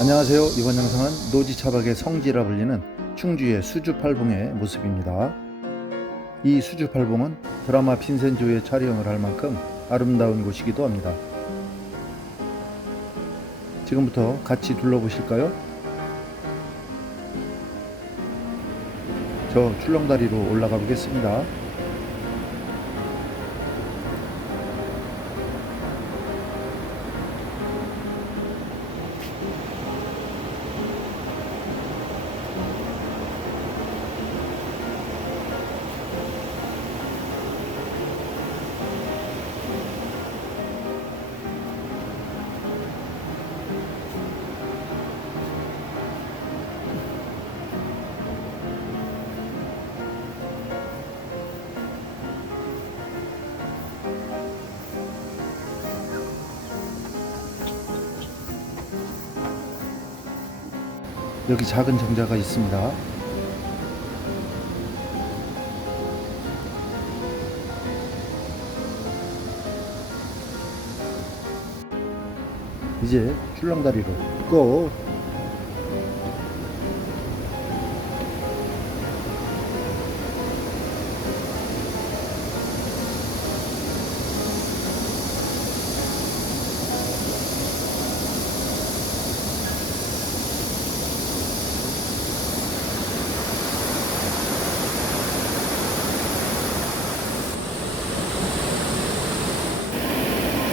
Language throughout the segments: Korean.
안녕하세요. 이번 영상은 노지차박의 성지라 불리는 충주의 수주팔봉의 모습입니다. 이 수주팔봉은 드라마 빈센조의 촬영을 할 만큼 아름다운 곳이기도 합니다. 지금부터 같이 둘러보실까요? 저 출렁다리로 올라가 보겠습니다. 여기 작은 정자가 있습니다. 이제 출렁다리로 고!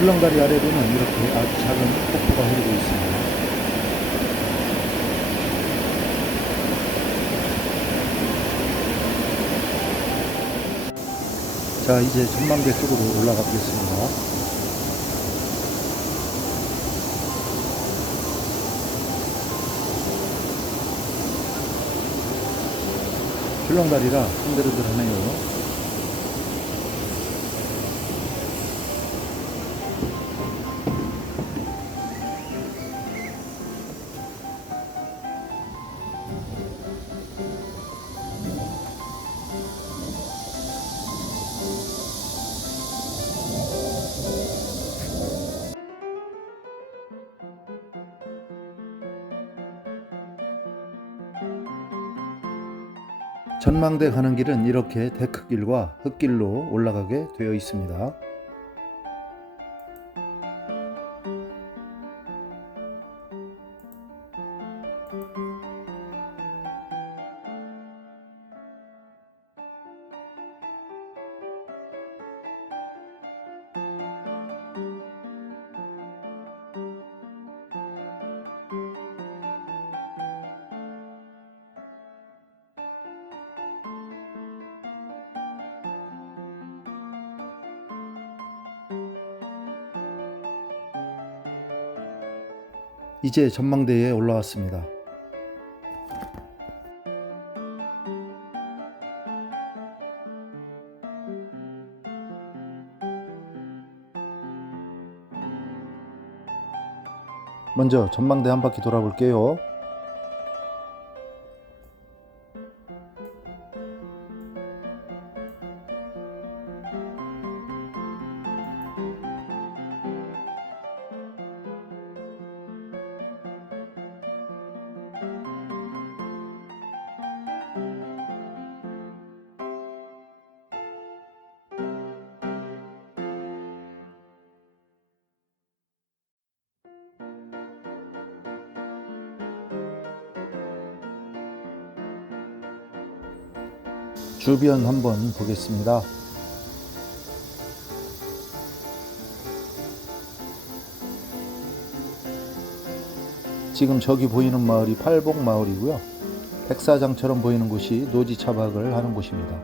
출렁다리 아래로는 이렇게 아주 작은 폭포가 흐르고 있습니다. 자, 이제 전망대 쪽으로 올라가 보겠습니다. 출렁다리라 흔들흔들 하네요. 전망대 가는 길은 이렇게 데크길과 흙길로 올라가게 되어 있습니다. 이제 전망대에 올라왔습니다. 먼저 전망대 한 바퀴 돌아볼게요. 주변 한번 보겠습니다. 지금 저기 보이는 마을이 팔복 마을이고요. 백사장처럼 보이는 곳이 노지 차박을 하는 곳입니다.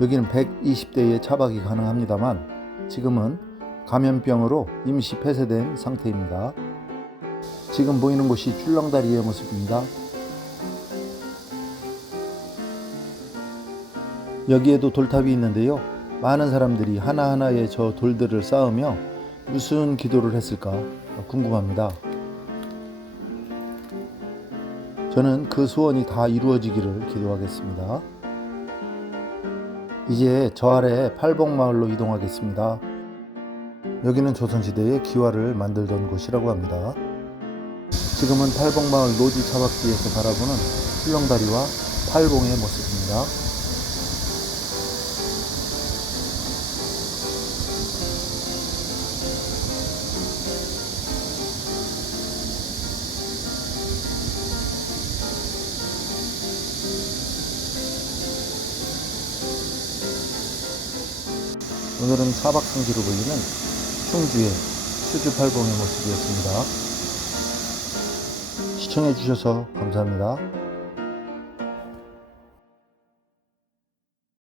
여기는 120대의 차박이 가능합니다만 지금은 감염병으로 임시 폐쇄된 상태입니다. 지금 보이는 곳이 출렁다리의 모습입니다. 여기에도 돌탑이 있는데요. 많은 사람들이 하나하나의 저 돌들을 쌓으며 무슨 기도를 했을까 궁금합니다. 저는 그 소원이 다 이루어지기를 기도하겠습니다. 이제 저 아래 팔복마을로 이동하겠습니다. 여기는 조선시대에 기와를 만들던 곳이라고 합니다. 지금은 팔봉마을 노지 차박지에서 바라보는 출렁다리와 팔봉의 모습입니다. 오늘은 차박성지로 불리는 충주의 수주 팔봉의 모습이었습니다. 시청해주셔서 감사합니다.